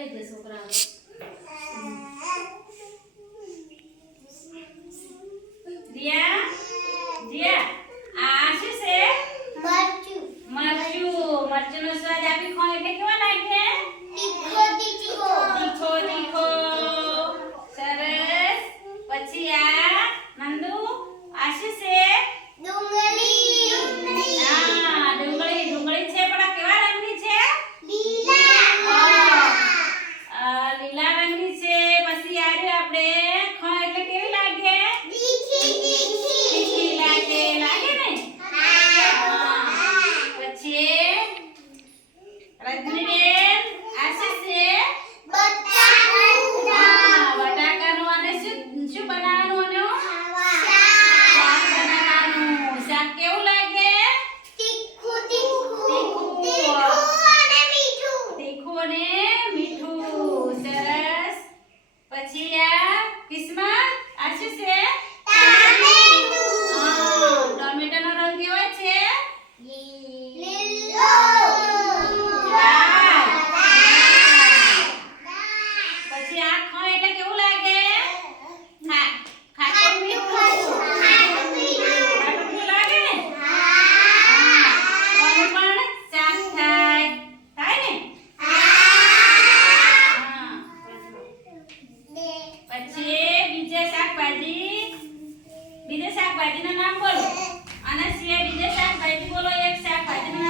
લઈ જાય છોકરાઓ બીજે શાકભાજીનું નામ બોલો. અને સિવાય બીજે શાકભાજી બોલો એક શાકભાજીનું